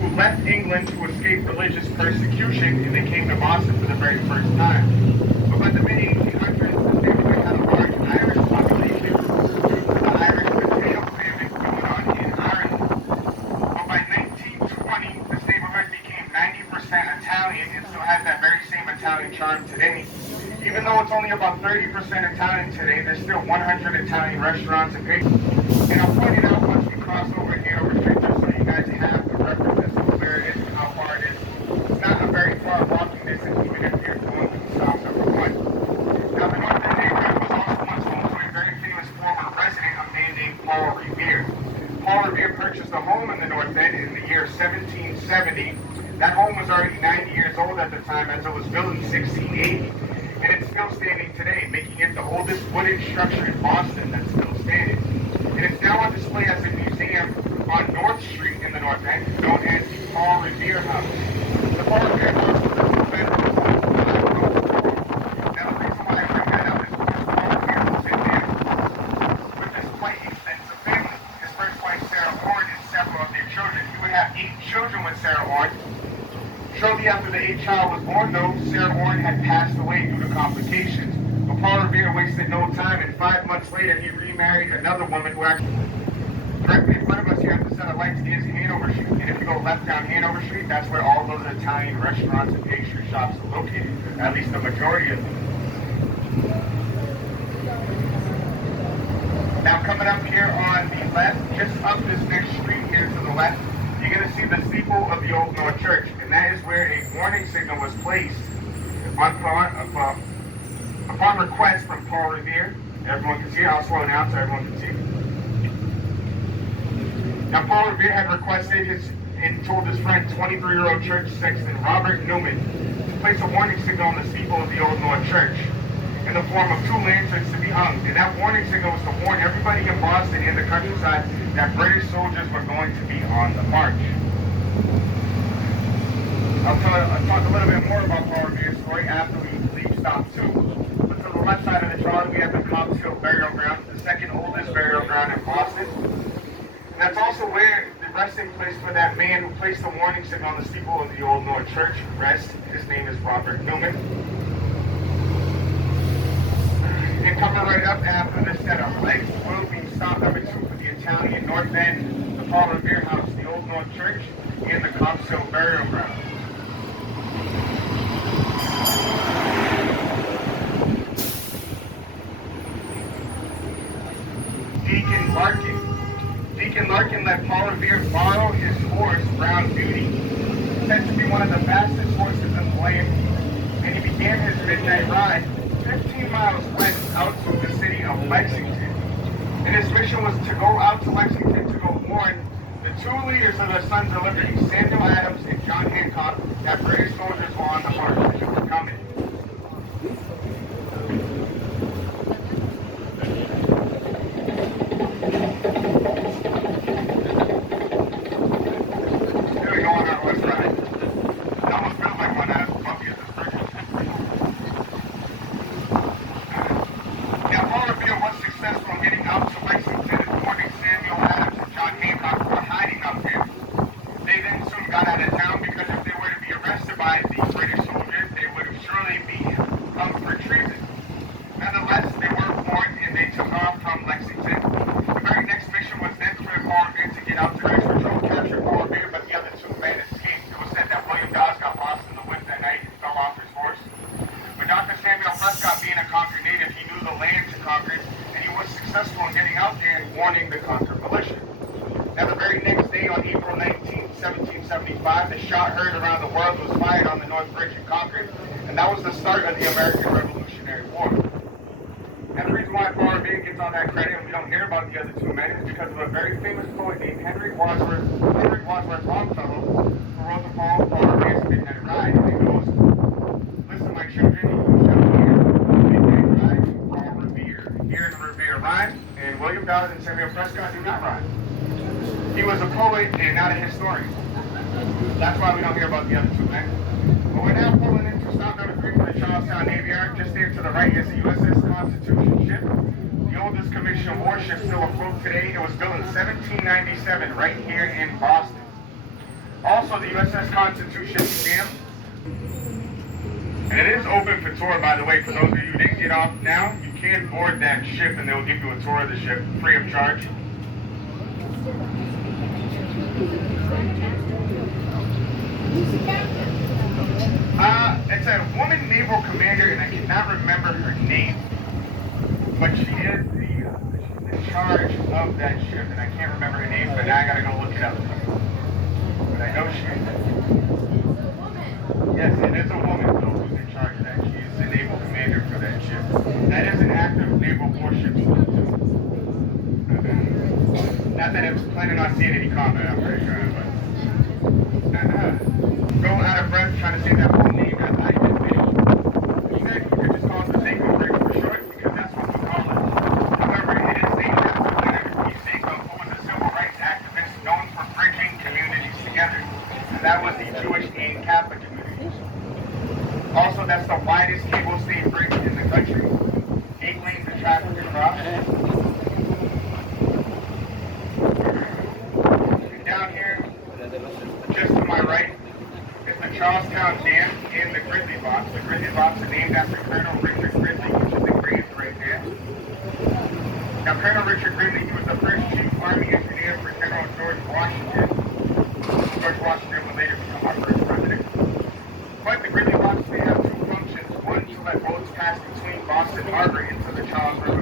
who left England to escape religious persecution, and they came to Boston for the very first time. But by the mid-1800s, the state of Maine had a large Irish population due to the Irish potato famine going on in Ireland. But by 1920, the state of Maine became 90% Italian and still has that very same Italian charm today. Even though it's only about 30% Italian today, there's still 100 Italian restaurants and pastries. And I'll point it out once we cross over Hanover Street, just so you guys have the reference as to where it is and how far it is. It's not a very far walking distance, even if you're going to stop number one. Now, the North End neighborhood was also once home to a very famous former resident, a man named Paul Revere. Paul Revere purchased a home in the North End in the year 1770. That home was already 90 years old at the time, as it was built in 1680. And it's still standing today, making it the oldest wooden structure in Boston that's still standing. And it's now on display as a museum on North Street in the North End, known as the Paul Revere House. The Paul Revere House was a two-bedroom home. Now, the reason why I bring that up is because Paul Revere was in there with his quite extensive family. His first wife, Sarah Orne, and several of their children. He would have 8 children with Sarah Orne. Shortly after the 8th child was born, though, Sarah Orne had passed away due to complications. But Paul Revere wasted no time, and 5 months later, he remarried another woman who actually, directly in front of us here at the set of lights is Hanover Street. And if you go left down Hanover Street, that's where all those Italian restaurants and pastry shops are located, at least the majority of them. Now, coming up here on the left, just up this next street here to the left, you're going to see the steeple of the Old North Church, and that is where a warning signal was placed upon request from Paul Revere. Everyone can see it. I'll slow it down so everyone can see it. Now, Paul Revere had requested and told his friend, 23-year-old church sexton Robert Newman, to place a warning signal on the steeple of the Old North Church in the form of 2 lanterns to be hung. And that warning signal was to warn everybody in Boston and the countryside that British soldiers were going to be on the march. I'll talk a little bit more about Paul Revere's story after we leave stop 2. But to the left side of the trolley, we have the Cobb's Hill Burial Ground, the second oldest burial ground in Boston. And that's also where the resting place for that man who placed the warning signal on the steeple of the Old North Church rests. His name is Robert Newman. And coming right up after this set of lights will be stop number 2 for the Italian North End, the Paul Revere House, the Old North Church, and the Cobb's Hill Burial Ground. Deacon Larkin. Deacon Larkin let Paul Revere borrow his horse, Brown Beauty, said to be one of the fastest horses in the land, and he began his midnight ride 15 miles west out to the city of Lexington. And his mission was to go out to Lexington to go warn the 2 leaders of the Sons of Liberty, Samuel Adams and John Hancock, that British soldiers were on the march and were coming. Here we go on our west ride. It almost feels like one as bumpy as this bridge. Now, Paul Revere was successful in getting out to Lexington and warning Samuel Adams and John Hancock were hiding up here. They then soon got out of town because if they were to be arrested by the British soldiers, they would surely be hung for treason. Nonetheless, they were warned and they took off from Lexington. The very next mission was then for Paul Revere to get out to British patrol, capture Paul Revere, but the other 2 men escaped. It was said that William Dawes got lost in the woods that night and fell off his horse. But Dr. Samuel Prescott, being a Concord native, he knew the land to Concord, and he was successful in getting out there and warning the Concord militia. Now, the very next day, on April 19, 1775, the shot heard around the world was fired on the North Bridge in Concord, and that was the start of the American Revolutionary War. And the reason why Paul Revere gets all that credit and we don't hear about the other 2 men is because of a very famous poet named Henry Wadsworth Longfellow, who wrote the poem Paul Revere's Midnight Ride, and it goes, "Listen, my children, you shall hear the Midnight Ride, Paul Revere. Here in Revere rhyme, and William Dawes and Samuel Prescott do not rhyme." He was a poet and not a historian. That's why we don't hear about the other 2 men. But we're now pulling into stop number 3 for the Charlestown Navy Yard. Just there to the right is the USS Constitution ship, the oldest commissioned warship still afloat today. It was built in 1797 right here in Boston. Also, the USS Constitution Museum. And it is open for tour, by the way. For those of you who didn't get off now, you can board that ship and they'll give you a tour of the ship free of charge. It's a woman naval commander, and I cannot remember her name, but she is she's in charge of that ship, and I can't remember her name, but now I gotta go look it up. But I know she is. Yes, it is a woman though who's in charge of that. She is the naval commander for that ship. That is an active naval warship still too. Not that I was planning on seeing any combat, I'm pretty sure, but go out of breath trying to say that whole name as I can finish. You guys could just call it the Seiko Bridge for short because that's what we call it. However, it is named after Leonard P. Seiko, who was a civil rights activist known for bridging communities together. And that was the Jewish and Catholic communities. Also, that's the widest cable-stayed bridge in the country. 8 lanes of traffic across. And down here, just to my right, is the Charlestown Dam and the Grizzly Box. The Grizzly Box is named after Colonel Richard Grizzly, which is the Graves right there. Now, Colonel Richard Grizzly, he was the first chief army engineer for General George Washington. George Washington would later become our first president. But the Grizzly Box, they have two functions. One, to let boats pass between Boston Harbor into the Charles River